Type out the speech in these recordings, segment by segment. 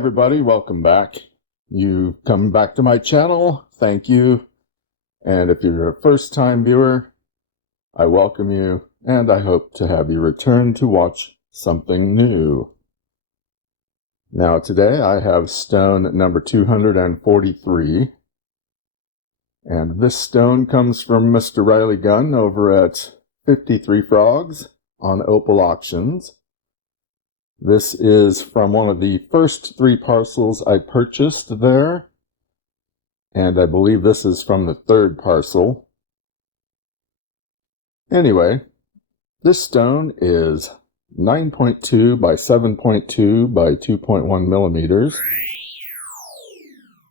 everybody, welcome back. You've come back to my channel, thank you. And if you're a first-time viewer, I welcome you, and I hope to have you return to watch something new. Now today I have stone number 243. And this stone comes from Mr. Riley Gunn over at 53 Frogs on Opal Auctions. This is from one of the first 3 parcels I purchased there, and I believe this is from the 3rd parcel. Anyway, this stone is 9.2 by 7.2 by 2.1 millimeters.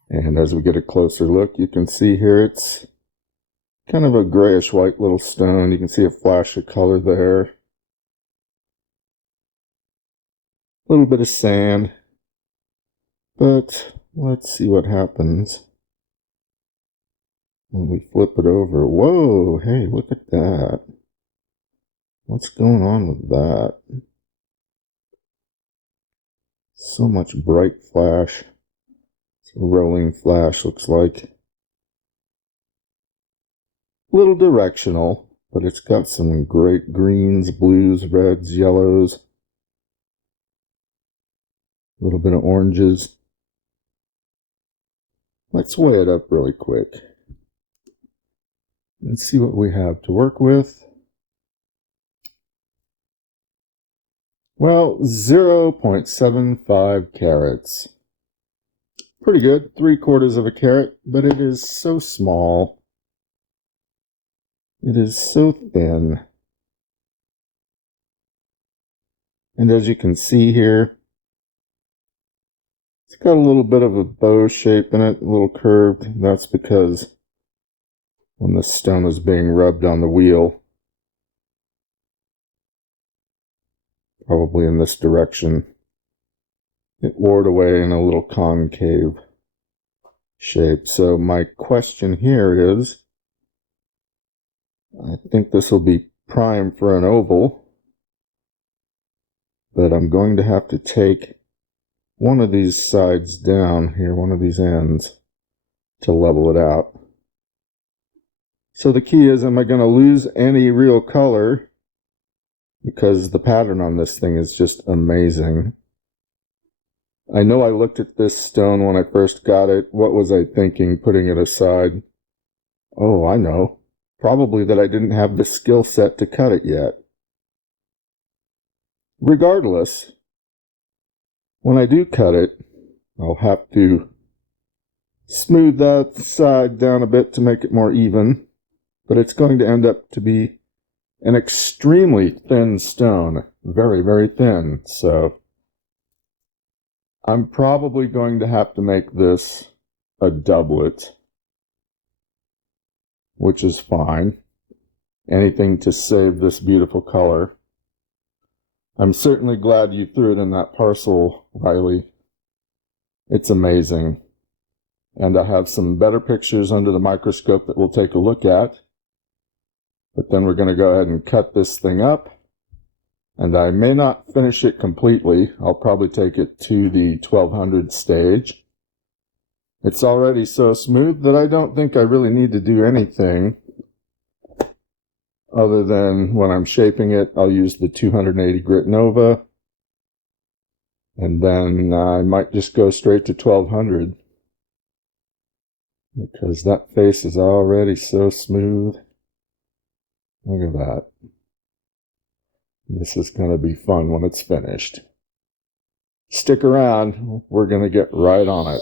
And as we get a closer look, you can see here it's kind of a grayish white little stone. You can see a flash of color there. A little bit of sand. But let's see what happens when we flip it over. Whoa, hey, look at that. What's going on with that? So much bright flash. Rolling flash looks like. A little directional, but it's got some great greens, blues, reds, yellows. A little bit of oranges. Let's weigh it up really quick. Let's see what we have to work with. Well, 0.75 carats. Pretty good, 3/4 of a carat, but it is so small. It is so thin. And as you can see here, it's got a little bit of a bow shape in it, a little curved. That's because when the stone is being rubbed on the wheel, probably in this direction, it wore away in a little concave shape. So my question here is, I think this will be prime for an oval, but I'm going to have to take one of these sides down here, one of these ends, to level it out. So the key is, am I going to lose any real color? Because the pattern on this thing is just amazing. I know I looked at this stone when I first got it. What was I thinking putting it aside? Oh, I know. Probably that I didn't have the skill set to cut it yet. Regardless, when I do cut it, I'll have to smooth that side down a bit to make it more even. But it's going to end up to be an extremely thin stone. Very, very thin. So I'm probably going to have to make this a doublet, which is fine. Anything to save this beautiful color. I'm certainly glad you threw it in that parcel, Riley. It's amazing. And I have some better pictures under the microscope that we'll take a look at. But then we're going to go ahead and cut this thing up. And I may not finish it completely. I'll probably take it to the 1200 stage. It's already so smooth that I don't think I really need to do anything other than when I'm shaping it, I'll use the 280 grit Nova. And then I might just go straight to 1200 because that face is already so smooth. Look at that. This is going to be fun when it's finished. Stick around, we're going to get right on it.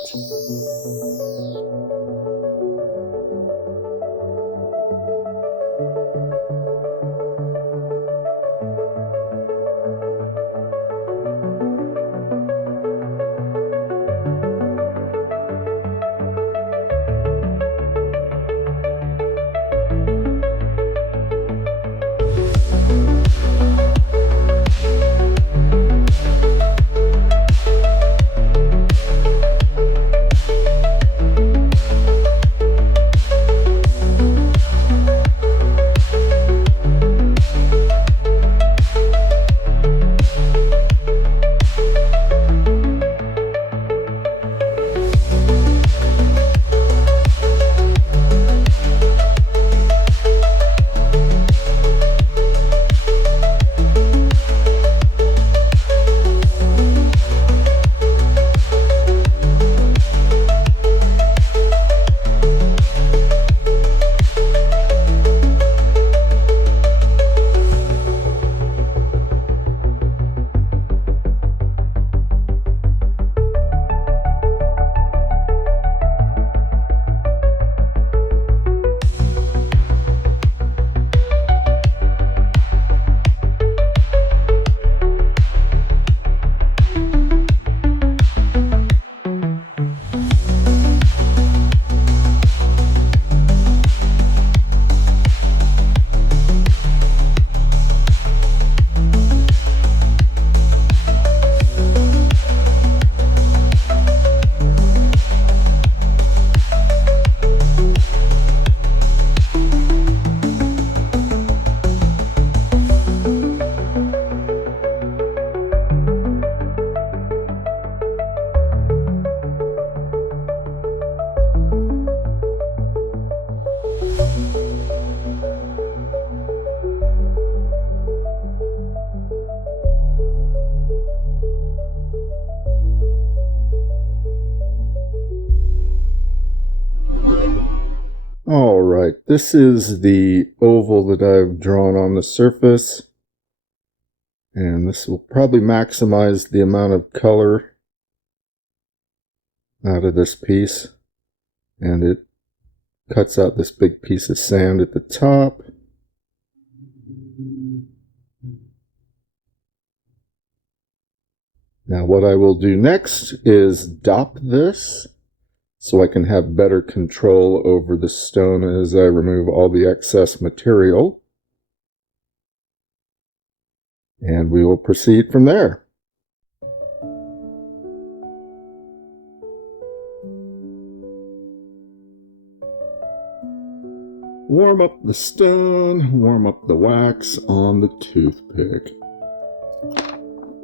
All right, this is the oval that I've drawn on the surface, and this will probably maximize the amount of color out of this piece, and it cuts out this big piece of sand at the top. Now what I will do next is dop this so I can have better control over the stone as I remove all the excess material. And we will proceed from there. Warm up the stone, warm up the wax on the toothpick.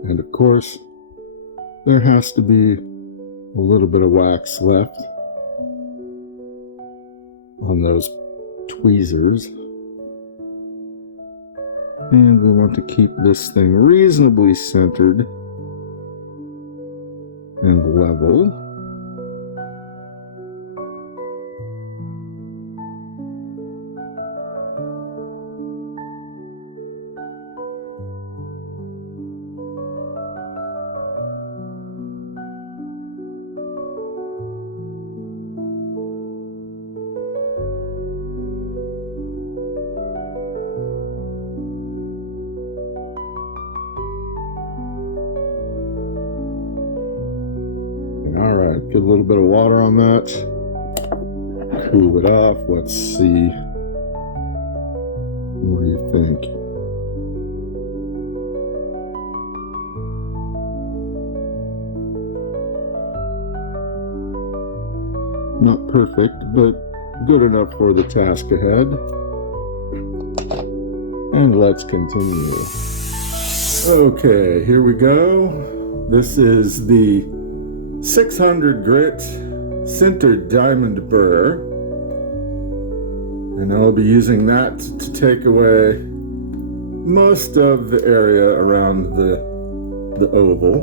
And of course, there has to be a little bit of wax left on those tweezers. And we want to keep this thing reasonably centered and level. Alright, get a little bit of water on that. Cool it off. Let's see. What do you think? Not perfect, but good enough for the task ahead. And let's continue. Okay, here we go. This is the 600 grit sintered diamond burr, and I'll be using that to take away most of the area around the oval.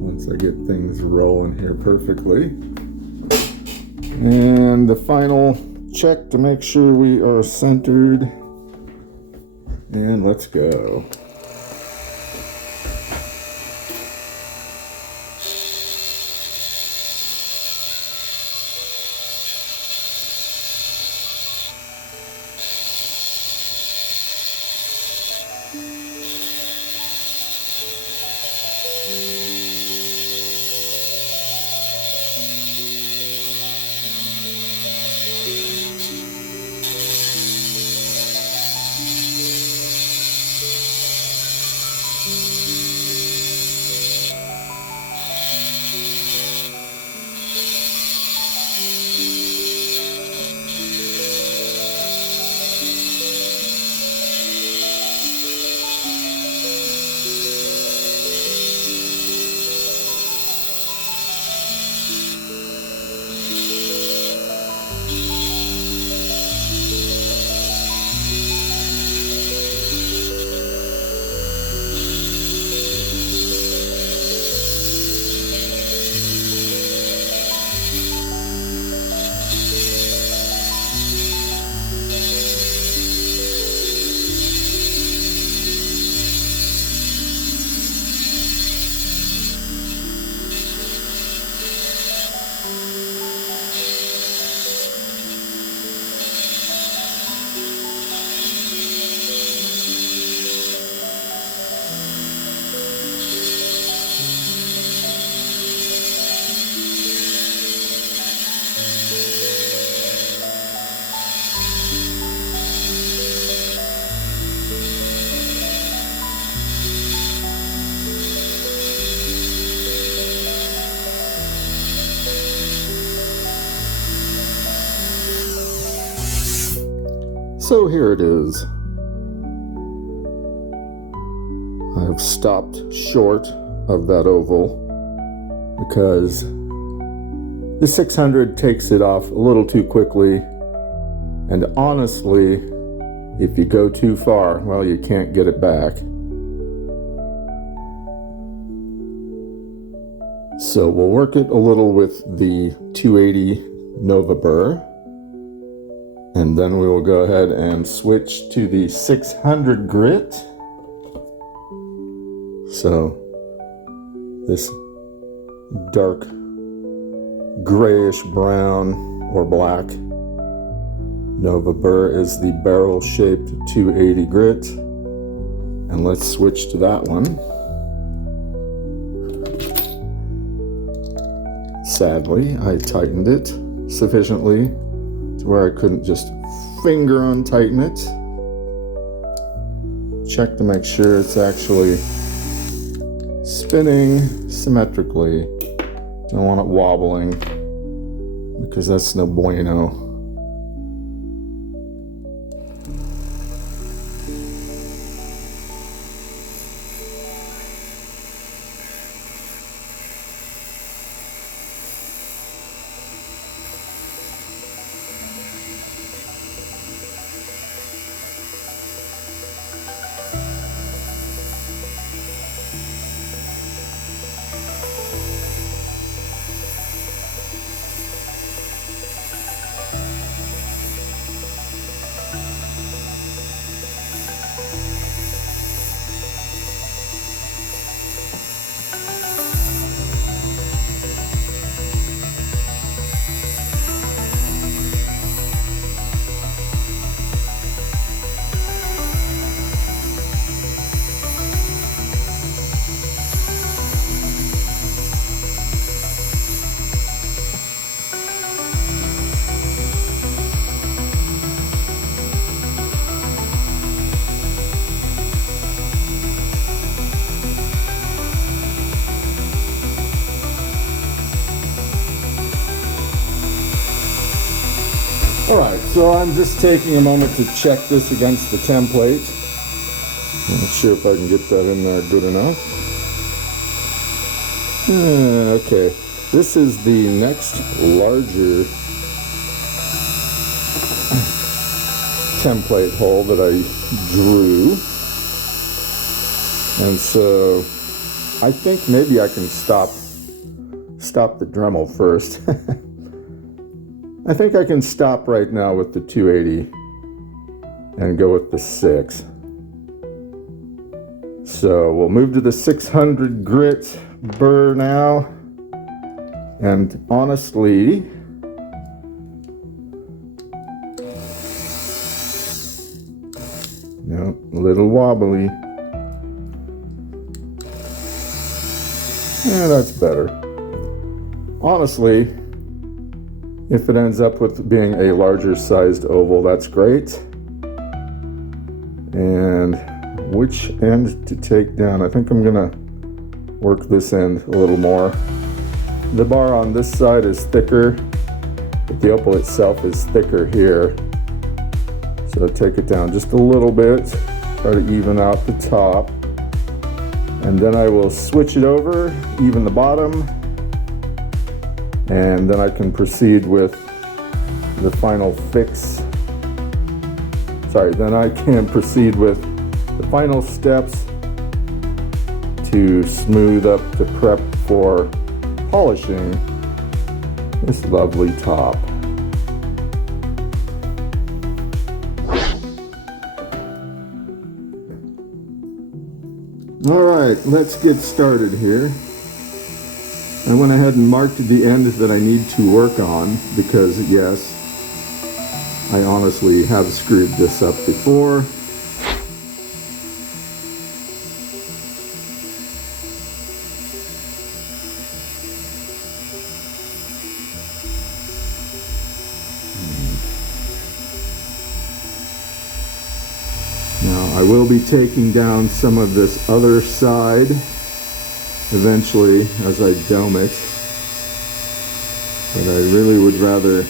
Once I get things rolling here perfectly. And the final check to make sure we are centered. And let's go. So here it is. I've stopped short of that oval because the 600 takes it off a little too quickly, and honestly, if you go too far, well, you can't get it back. So we'll work it a little with the 280 Nova burr, and then we will go ahead and switch to the 600 grit. So this dark grayish brown or black Nova burr is the barrel shaped 280 grit, and let's switch to that one. Sadly, I tightened it sufficiently to where I couldn't just finger untighten it. Check to make sure it's actually spinning symmetrically. Don't want it wobbling, because that's no bueno. Alright, so I'm just taking a moment to check this against the template. I'm not sure if I can get that in there good enough. Okay, this is the next larger template hole that I drew. And so I think maybe I can stop the Dremel first. I think I can stop right now with the 280 and go with the 6. So we'll move to the 600 grit burr now. And honestly, no, a little wobbly. Yeah, that's better. Honestly, if it ends up with being a larger sized oval, that's great. And which end to take down? I think I'm gonna work this end a little more. The bar on this side is thicker, but the opal itself is thicker here. So take it down just a little bit, try to even out the top. And then I will switch it over, even the bottom, and then I can proceed with the final fix. Sorry, then I can proceed with the final steps to smooth up the prep for polishing this lovely top. All right, let's get started here. I went ahead and marked the end that I need to work on because, yes, I honestly have screwed this up before. Now, I will be taking down some of this other side eventually as I dome it, but I really would rather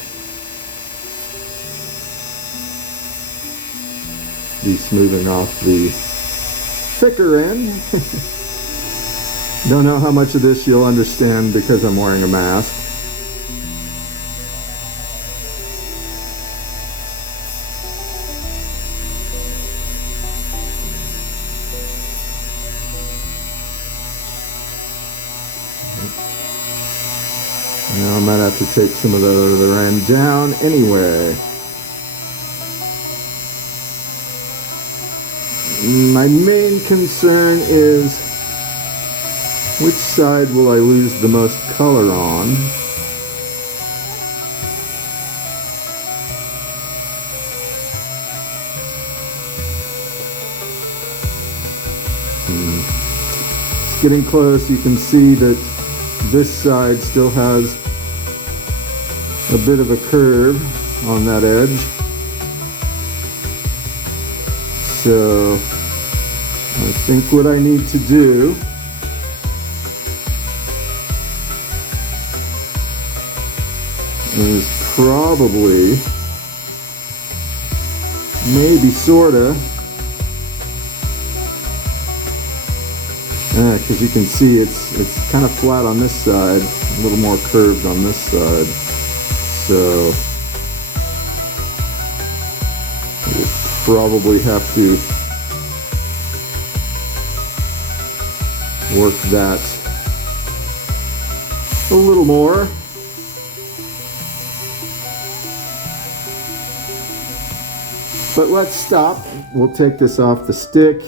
be smoothing off the thicker end. Don't know how much of this you'll understand because I'm wearing a mask. Now I might have to take some of the other end down anyway. My main concern is which side will I lose the most color on? It's getting close. You can see that this side still has a bit of a curve on that edge. So I think what I need to do is probably, maybe sorta, because you can see it's kind of flat on this side, a little more curved on this side. So we'll probably have to work that a little more. But let's stop. We'll take this off the stick.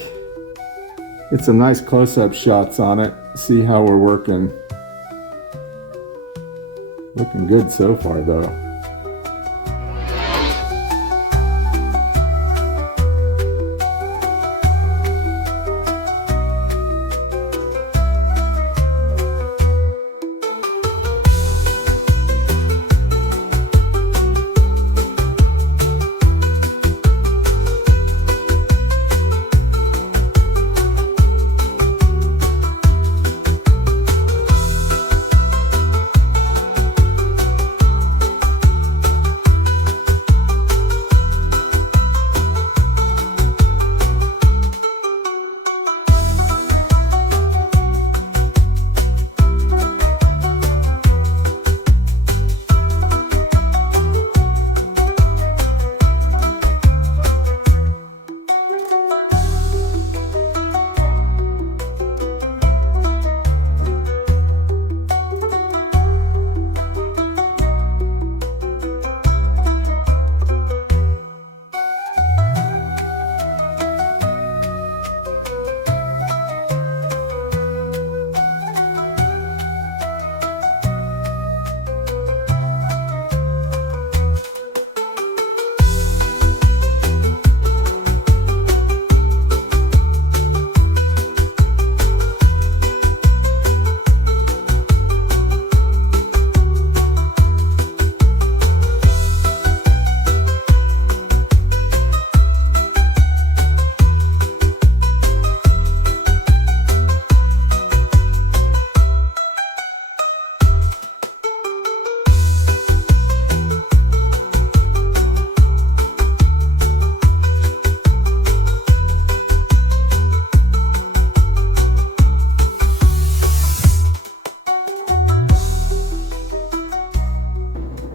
Get some nice close-up shots on it. See how we're working. Looking good so far though.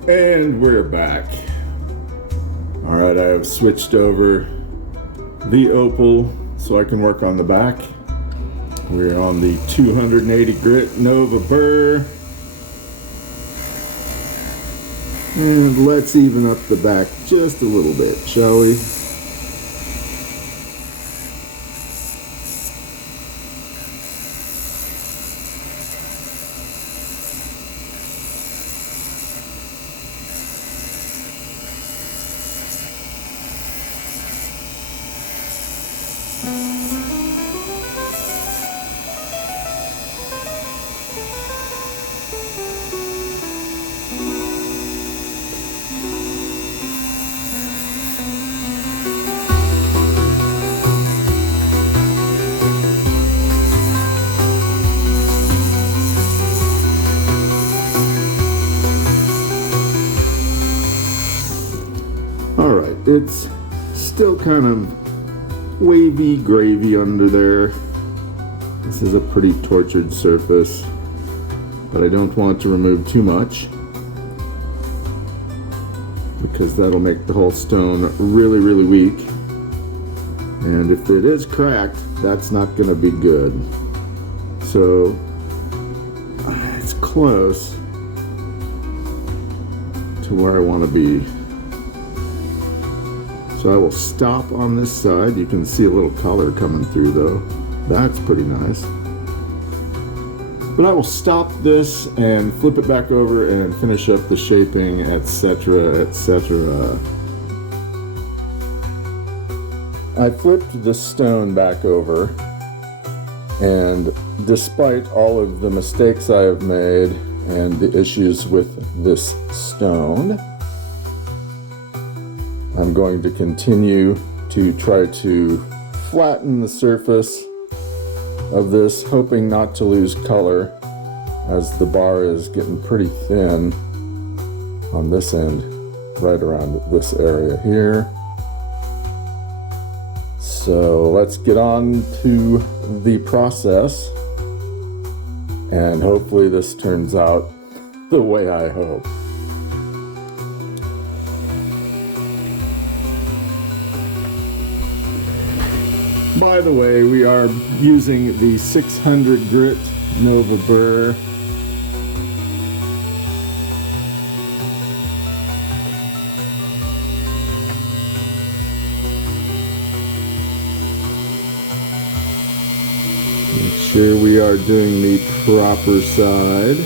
And we're back. All right, I have switched over the opal so I can work on the back. We're on the 280 grit Nova burr. And let's even up the back just a little bit, shall we? Alright, it's still kind of wavy, gravy under there. This is a pretty tortured surface, but I don't want to remove too much because that'll make the whole stone really, really weak. And if it is cracked, that's not going to be good. So, it's close. to where I want to be. So I will stop on this side. You can see a little color coming through though. That's pretty nice. But I will stop this and flip it back over and finish up the shaping, etc., etc. I flipped the stone back over, and despite all of the mistakes I have made and the issues with this stone, I'm going to continue to try to flatten the surface of this, hoping not to lose color, as the bar is getting pretty thin on this end, right around this area here. So let's get on to the process, and hopefully this turns out the way I hope. By the way, we are using the 600 grit Nova burr. Make sure we are doing the proper side.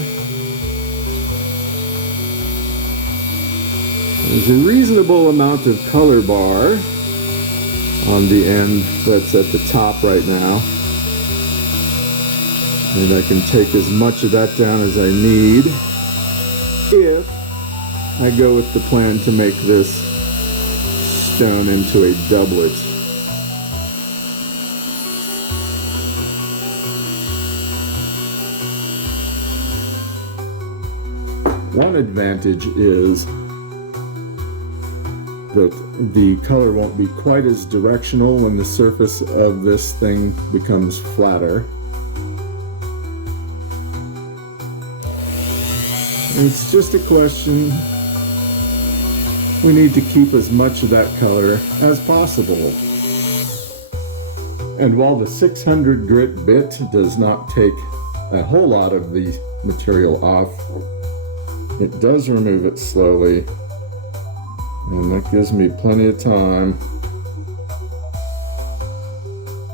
There's a reasonable amount of color bar on the end that's at the top right now, and I can take as much of that down as I need if I go with the plan to make this stone into a doublet. One advantage is that the color won't be quite as directional when the surface of this thing becomes flatter. It's just a question. We need to keep as much of that color as possible. And while the 600 grit bit does not take a whole lot of the material off, it does remove it slowly. And that gives me plenty of time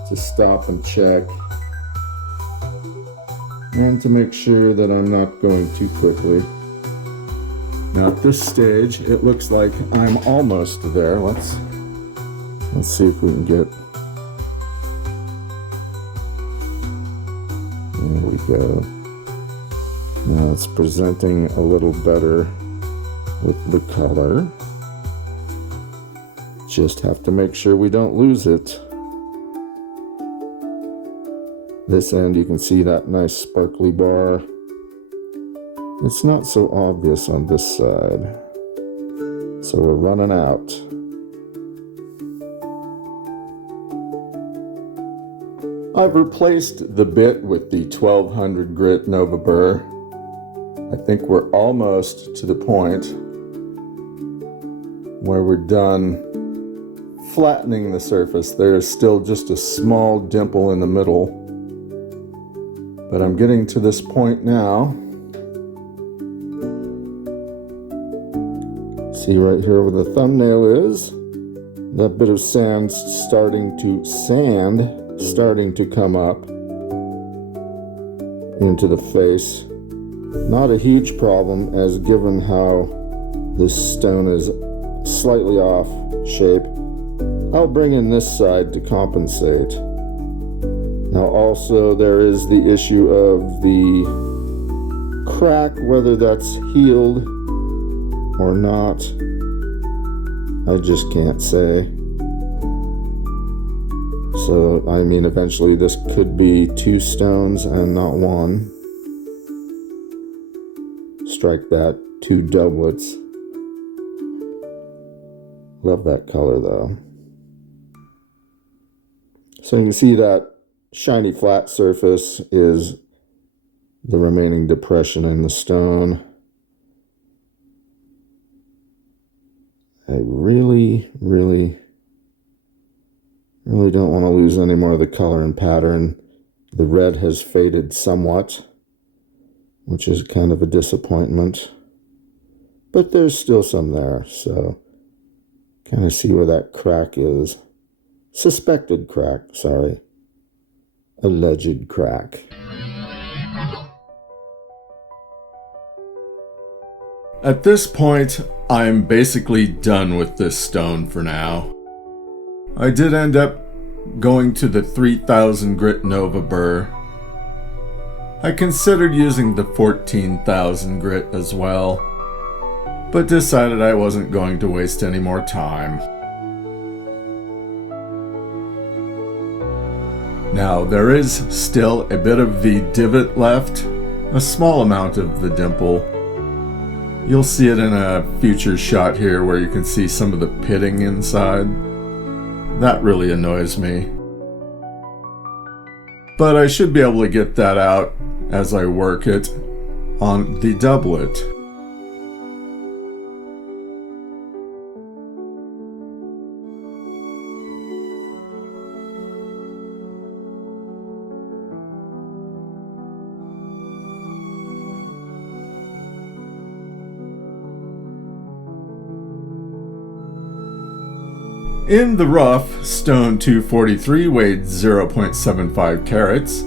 to stop and check, and to make sure that I'm not going too quickly. Now at this stage, it looks like I'm almost there. Let's see if we can get. There we go. Now it's presenting a little better with the color. Just have to make sure we don't lose it. This end, you can see that nice sparkly bar. It's not so obvious on this side, so we're running out. I've replaced the bit with the 1200 grit Nova burr. I think we're almost to the point where we're done flattening the surface. There is still just a small dimple in the middle, but I'm getting to this point now. See right here where the thumbnail is, that bit of sand starting to come up into the face. Not a huge problem, as given how this stone is slightly off shape. I'll bring in this side to compensate. Now also there is the issue of the crack, whether that's healed or not. I just can't say. So, I mean, eventually this could be 2 stones and not 1. Strike that, 2 doublets. Love that color though. So you can see that shiny flat surface is the remaining depression in the stone. I really don't want to lose any more of the color and pattern. The red has faded somewhat, which is kind of a disappointment. but there's still some there, so kind of see where that crack is. Suspected crack, sorry. Alleged crack. At this point, I'm basically done with this stone for now. I did end up going to the 3000 grit Nova burr. I considered using the 14,000 grit as well, but decided I wasn't going to waste any more time. Now, there is still a bit of the divot left, a small amount of the dimple. You'll see it in a future shot here where you can see some of the pitting inside. That really annoys me. But I should be able to get that out as I work it on the doublet. In the rough, stone 243 weighed 0.75 carats.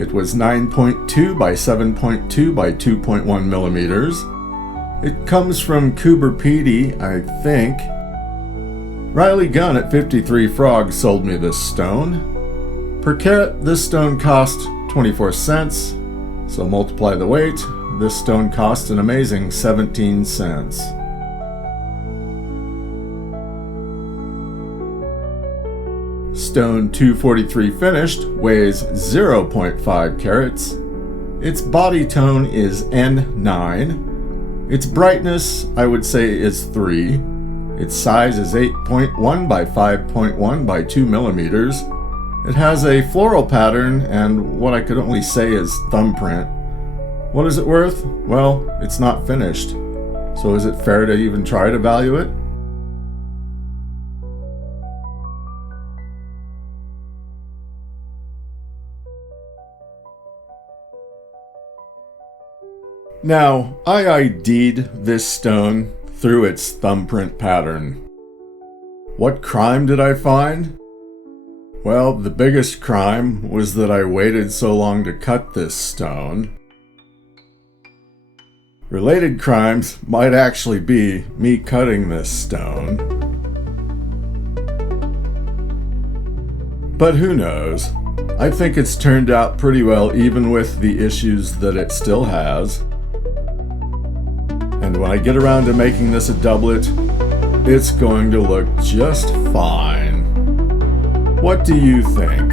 It was 9.2 by 7.2 by 2.1 millimeters. It comes from Coober Pedy, I think. Riley Gunn at 53 Frogs sold me this stone. Per carat, this stone cost 24 cents. So multiply the weight, this stone cost an amazing 17 cents. Stone 243 finished weighs 0.5 carats. Its body tone is N9. Its brightness, I would say, is 3. Its size is 8.1 by 5.1 by 2 millimeters. It has a floral pattern and what I could only say is thumbprint. What is it worth? Well, it's not finished. So is it fair to even try to value it? Now, I ID'd this stone through its thumbprint pattern. What crime did I find? Well, the biggest crime was that I waited so long to cut this stone. Related crimes might actually be me cutting this stone. But who knows? I think it's turned out pretty well even with the issues that it still has. And when I get around to making this a doublet, it's going to look just fine. What do you think?